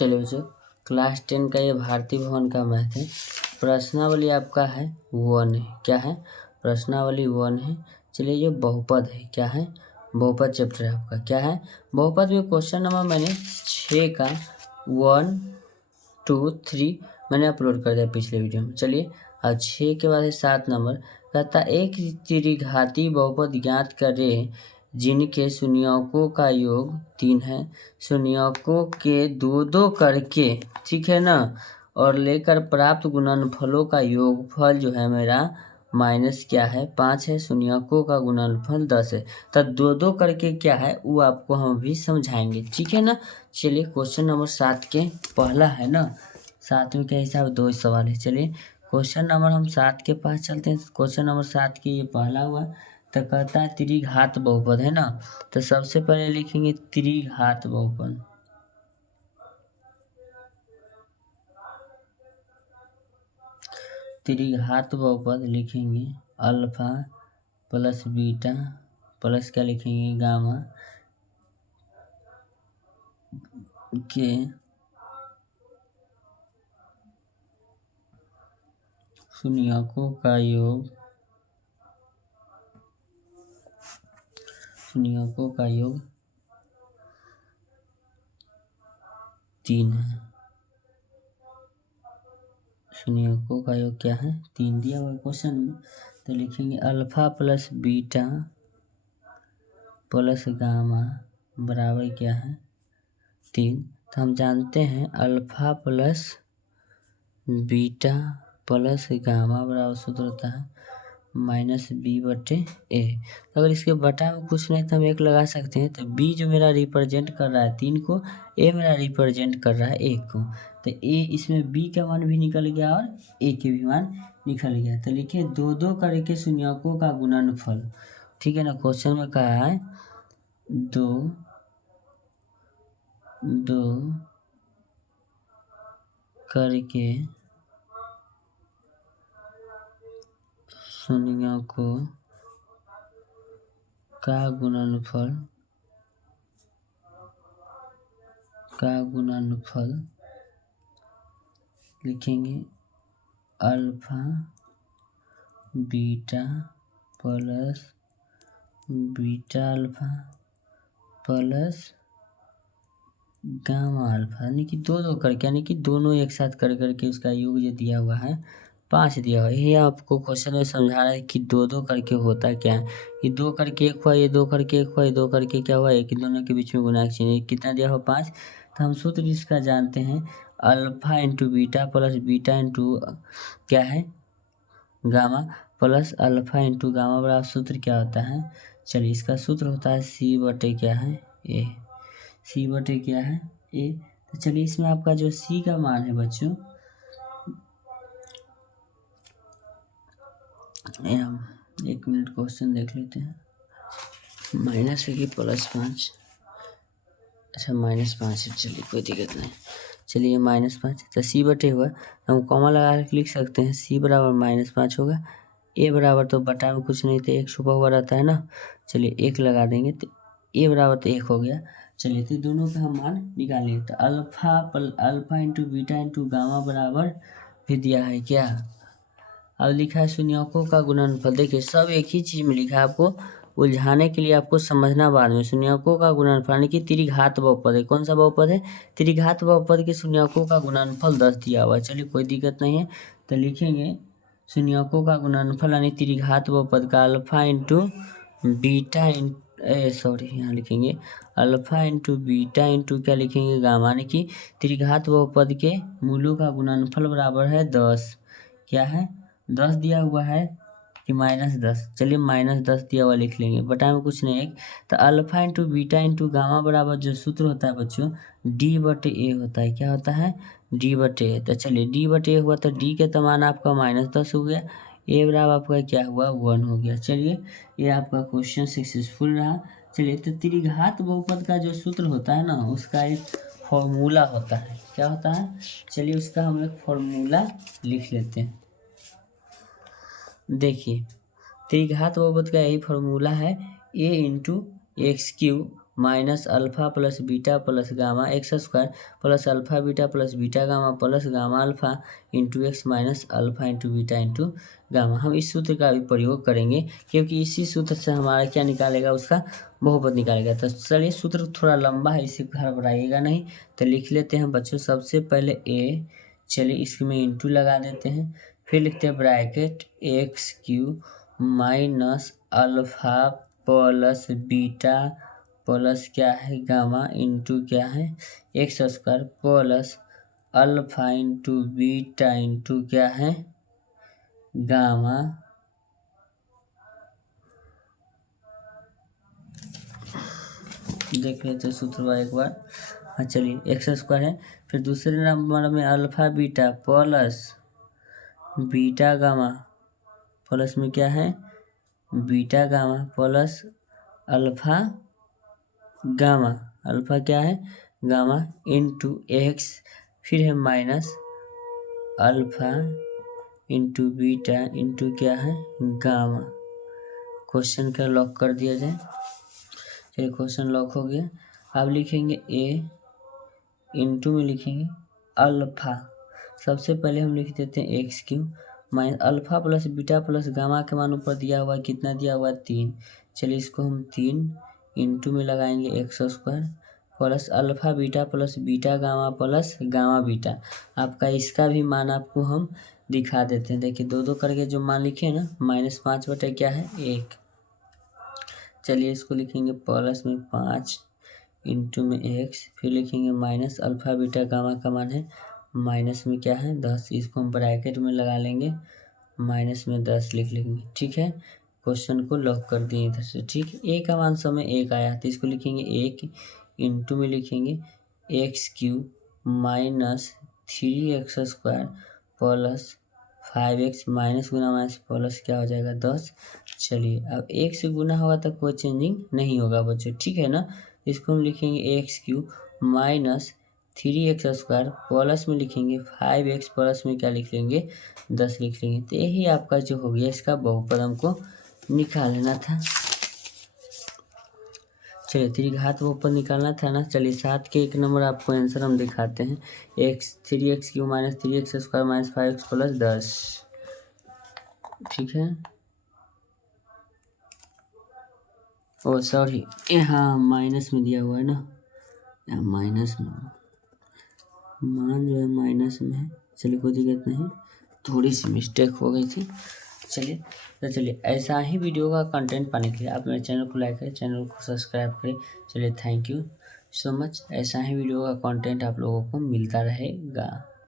चलिए बच्चों, क्लास 10 का ये भारतीय भवन का मैथ है। प्रश्नावली आपका है 1 है। क्या है? प्रश्नावली 1 है। चलिए ये बहुपद है। क्या है? बहुपद चैप्टर है आपका। क्या है? बहुपद में क्वेश्चन नंबर मैंने 6 का 1, 2, 3 मैंने अपलोड कर दिया पिछले वीडियो में। चलिए अब 6 के बाद है 7 नंबर। कहता एक त्रिघाती बहुपद ज्ञात करें जिनके शून्यकों का योग 3 है, शून्यकों के दो दो करके, ठीक है ना, और लेकर प्राप्त गुणनफलों का योगफल जो है मेरा माइनस क्या है 5 है, शून्यकों का गुणनफल 10 है। तब दो दो करके क्या है वो आपको हम भी समझाएंगे, ठीक है ना। चलिए क्वेश्चन नंबर 7 के पहला है ना, 7वें के हिसाब 2 सवाल है। चलिए क्वेश्चन नंबर हम 7 के पास चलते हैं। क्वेश्चन नंबर 7 के ये पहला हुआ, तो कहता है त्रिघात बहुपद है ना। तो सबसे पहले लिखेंगे त्रिघात बहुपद। त्रिघात बहुपद लिखेंगे अल्फा प्लस बीटा प्लस क्या लिखेंगे गामा के शून्यकों का योग, शून्यकों का योग 3 है। शून्यकों का योग क्या है? 3 दिया हुआ क्वेश्चन में। तो लिखेंगे alpha plus beta plus gamma बराबर क्या है 3। तो हम जानते हैं alpha plus beta plus gamma बराबर सूत्र होता है -b/a। तो अगर इसके बटा में कुछ नहीं तो हम 1 लगा सकते हैं। तो b जो मेरा रिप्रेजेंट कर रहा है 3 को, a मेरा रिप्रेजेंट कर रहा है 1 को। तो a इसमें b का मान भी निकल गया और a के भी मान निकल गया। तो लिखिए दो दो करके शून्यकों का गुणनफल, ठीक है ना। क्वेश्चन में कहा है दो दो करके शून्यकों का गुणनफल लिखेंगे alpha beta plus beta alpha plus gamma alpha, यानी कि दो दो करके, यानी कि दोनों एक साथ कर करके उसका योग जो दिया हुआ है 5 दिया हुआ है। ये आपको क्वेश्चन में समझा रहा है कि दो दो करके होता क्या है। ये 2 करके 1 हुआ, ये 2 करके 1 हुआ, ये 2 करके क्या हुआ, एक दोनों के बीच में गुना चाहिए। कितना दिया हुआ 5। तो हम सूत्र इसका जानते हैं alpha into beta plus beta into क्या है gamma plus alpha into gamma बराबर सूत्र क्या होता है। चलिए इसका सूत्र होता है c/, क्या है a। c/, क्या है a। तो चलिए इसमें आपका जो c का मान है बच्चों, एक मिनट क्वेश्चन देख लेते हैं। -है कि +5, अच्छा -5 है। चलिए कोई दिक्कत नहीं। चलिए -5 तो c/, हुआ, हम कॉमा लगा के लिख सकते हैं c बराबर -5 होगा। a बराबर तो बटा में कुछ नहीं, तो 1 छुपा हुआ रहता है ना। चलिए 1 लगा देंगे तो a बराबर तो 1 हो गया। चलिए तो दोनों का हम मान निकालेंगे। तो alpha into beta into gamma बराबर भी दिया है क्या, अब लिखा है शून्यकों का गुणनफल। देखिए सब एक ही चीज में लिखा है, आपको उलझाने के लिए आपको समझना बाद में। शून्यकों का गुणनफल यानी कि त्रिघात बहुपद है। कौन सा बहुपद है? त्रिघात बहुपद के शून्यकों का गुणनफल 10 दिया हुआ है। चलिए कोई दिक्कत नहीं है। तो लिखेंगे शून्यकों का गुणनफल यानी त्रिघात बहुपद का अल्फा इंटू बीटा यहाँ लिखेंगे अल्फा इंटू बीटा इंटू क्या लिखेंगे गामा, यानी कि त्रिघात बहुपद के मूलों का गुणनफल बराबर है 10। क्या है 10 दिया हुआ है कि -10। चलिए -10 दिया हुआ लिख लेंगे, बटा में कुछ नहीं। तो alpha into beta into gamma बराबर जो सूत्र होता है बच्चों d/a होता है। क्या होता है? d/a। तो चलिए d/a हुआ तो d के तो मान आपका -10 हो गया, a बराबर आपका क्या हुआ 1 हो गया। चलिए ये आपका क्वेश्चन सक्सेसफुल रहा। चलिए तो त्रिघात बहुपद का जो सूत्र होता है ना उसका एक फॉर्मूला होता है। क्या होता है? चलिए उसका हम एक फॉर्मूला लिख लेते हैं। देखिए त्रिघात बहुपद का यही फॉर्मूला है a into x cube minus alpha plus beta plus gamma x square plus alpha beta plus beta gamma plus gamma alpha into x minus alpha into beta into gamma. हम इस सूत्र का भी प्रयोग करेंगे क्योंकि इसी सूत्र से हमारा क्या निकालेगा, उसका बहुपद निकालेगा। तो चलिए सूत्र थोड़ा लंबा है, इसे घबराइएगा नहीं। तो लिख लेते हैं बच्चों, सबसे पहले ए, चलिए इसमें इंटू लगा देते हैं, फिर लिखते हैं bracket x cube minus alpha plus beta plus क्या है गामा इंटू क्या है x square plus alpha into beta into क्या है गामा। देख लेते हैं सूत्र एक बार। हाँ चलिए, एक्स स्क्वायर है, फिर दूसरे नंबर में alpha beta plus beta gamma plus में क्या है beta gamma plus alpha gamma, alpha क्या है गामा इंटू एक्स, फिर है minus alpha into beta into क्या है गामा। क्वेश्चन का लॉक कर दिया जाए। चलिए क्वेश्चन लॉक हो गया। अब लिखेंगे ए, इंटू में लिखेंगे अल्फा। सबसे पहले हम लिख देते हैं x cube minus alpha plus beta plus gamma के मान ऊपर दिया हुआ है, कितना दिया हुआ है 3। चलिए इसको हम 3 इंटू में लगाएंगे x square plus alpha beta plus beta gamma plus gamma beta. आपका इसका भी मान आपको हम दिखा देते हैं। देखिए दो दो करके जो मान लिखे ना, -5 बटे क्या है 1। चलिए इसको लिखेंगे प्लस में 5 इंटू में एक्स, फिर लिखेंगे माइनस अल्फा बीटा गामा का मान है माइनस में क्या है 10, इसको हम ब्रैकेट में लगा लेंगे, माइनस में 10 लिख लेंगे। ठीक है, क्वेश्चन को लॉक कर दिए इधर से। ठीक, ए का मान समय 1 आया तो इसको लिखेंगे 1 इंटू में लिखेंगे x cube minus 3x square plus 5x minus गुना माइनस प्लस क्या हो जाएगा 10। चलिए अब 1 से गुना होगा तो कोई चेंजिंग नहीं होगा बच्चों, ठीक है ना। इसको हम लिखेंगे x cube minus 3x square plus में लिखेंगे 5x प्लस में क्या लिख लेंगे 10 लिख लेंगे। तो यही आपका जो हो गया, इसका बहुपद हमको निकालना था। चलिए त्रिघात बहुपद निकालना था ना। चलिए 7 के 1 नंबर आपको आंसर हम दिखाते हैं। X 3x Q minus 3x square minus 5x plus 10। ठीक है, ओ सॉरी, यहाँ माइनस में दिया हुआ है ना, यहाँ माइनस में मान जो है माइनस में है। चलिए कोई दिक्कत नहीं, थोड़ी सी मिस्टेक हो गई थी। चलिए ऐसा ही वीडियो का कंटेंट पाने के लिए आप मेरे चैनल को लाइक करें, चैनल को सब्सक्राइब करें। चलिए थैंक यू सो मच। ऐसा ही वीडियो का कंटेंट आप लोगों को मिलता रहेगा।